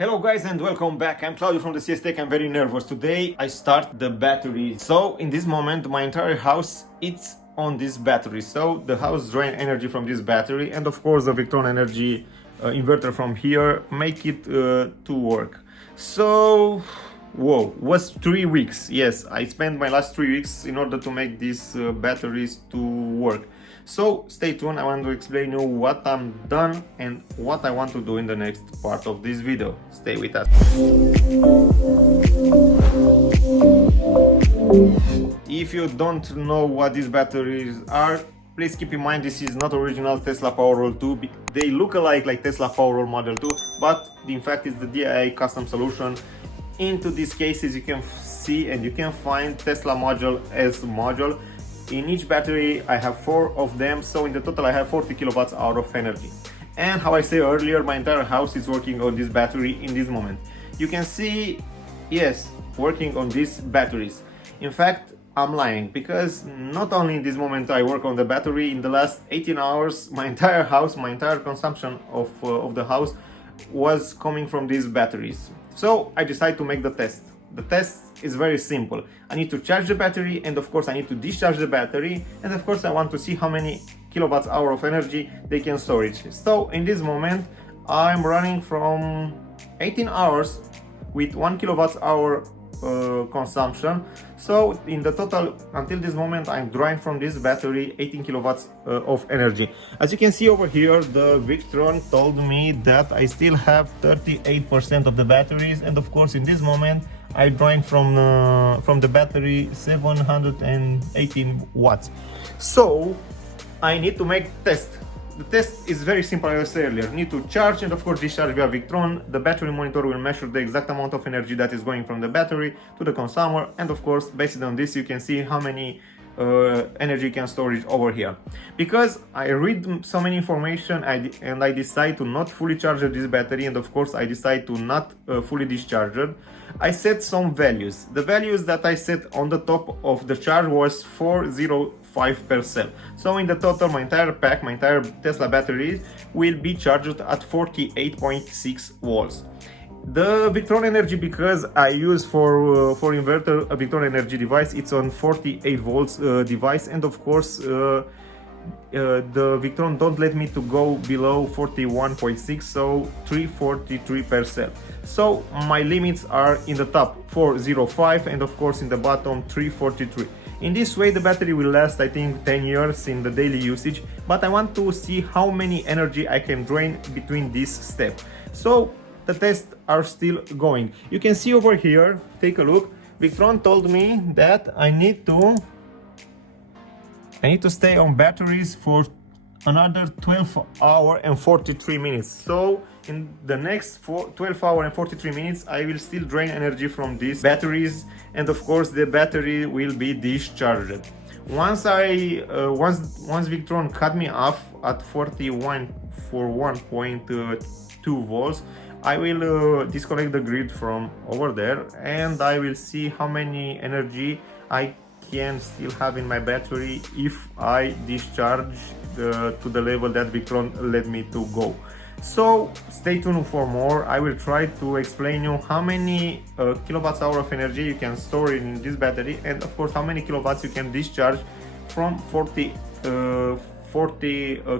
Hello guys and welcome back. I'm Claudio from the CSTech. I'm very nervous. Today I start the battery. So in this moment my entire house it's on this battery. So the house drain energy from this battery and of course the Victron Energy Inverter from here make it to work. So whoa, was 3 weeks. Yes, I spent my last 3 weeks in order to make these batteries to work. So stay tuned, I want to explain you what I'm done and what I want to do in the next part of this video. Stay with us. If you don't know what these batteries are, please keep in mind this is not original Tesla Powerwall 2. They look alike like Tesla Powerwall Model 2, but in fact it's the DIY custom solution. Into these cases you can see and you can find Tesla module as module. In each battery I have 4 of them, so in the total I have 40 kilowatts out of energy. And how I said earlier, my entire house is working on this battery in this moment. You can see, yes, working on these batteries. In fact, I'm lying, because not only in this moment I work on the battery, in the last 18 hours my entire house, my entire consumption of the house was coming from these batteries. So I decided to make the test. The test is very simple. I need to charge the battery and of course I need to discharge the battery, and of course I want to see how many kilowatts hour of energy they can storage. So in this moment I'm running from 18 hours with 1 kilowatts hour consumption. So in the total until this moment I'm drawing from this battery 18 kilowatts of energy. As you can see over here, the Victron told me that I still have 38% of the batteries, and of course in this moment I'm drawing from the battery 718 watts. So I need to make test. The test is very simple, as I said earlier. Need to charge and of course discharge via Victron. The battery monitor will measure the exact amount of energy that is going from the battery to the consumer, and of course based on this you can see how many energy can storage over here. Because I read so many information and I decide to not fully charge this battery, and of course I decide to not fully discharge it. I set some values. The values that I set on the top of the charge was 405%. So in the total my entire pack, my entire Tesla battery will be charged at 48.6 volts. The Victron Energy, because I use for inverter a Victron Energy device, it's on 48 volts device, and of course the Victron don't let me to go below 41.6, so 343%. So my limits are in the top 405 and of course in the bottom 343. In this way the battery will last I think 10 years in the daily usage, but I want to see how many energy I can drain between this step. So the tests are still going. You can see over here, take a look, Victron told me that I need to stay on batteries for another 12 hours and 43 minutes. So in the next 12 hours and 43 minutes I will still drain energy from these batteries, and of course the battery will be discharged. Once Victron cut me off at 41.2 volts, I will disconnect the grid from over there and I will see how many energy I can still have in my battery if I discharge to the level that Victron led me to go. So stay tuned for more. I will try to explain you how many kilowatts hour of energy you can store in this battery, and of course how many kilowatts you can discharge from 40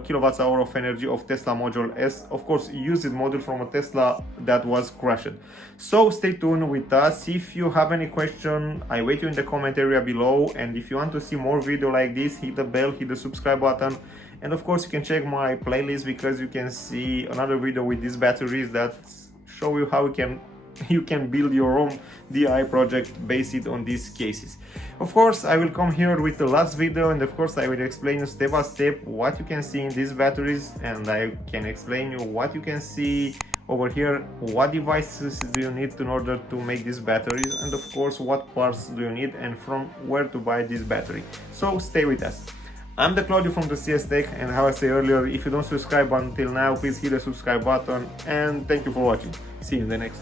kilowatts hour of energy of Tesla module, as of course used module from a Tesla that was crashed. So stay tuned with us. If you have any question, I wait you in the comment area below, and if you want to see more video like this, hit the bell, hit the subscribe button, and of course you can check my playlist because you can see another video with these batteries that show you how you can build your own DIY project based on these cases. Of course I will come here with the last video, and of course I will explain you step by step what you can see in these batteries, and I can explain you what you can see over here, what devices do you need in order to make these batteries, and of course what parts do you need and from where to buy this battery. So stay with us. I'm the Claudio from the CSTech, and how I said earlier, if you don't subscribe until now, please hit the subscribe button, and thank you for watching. See you in the next.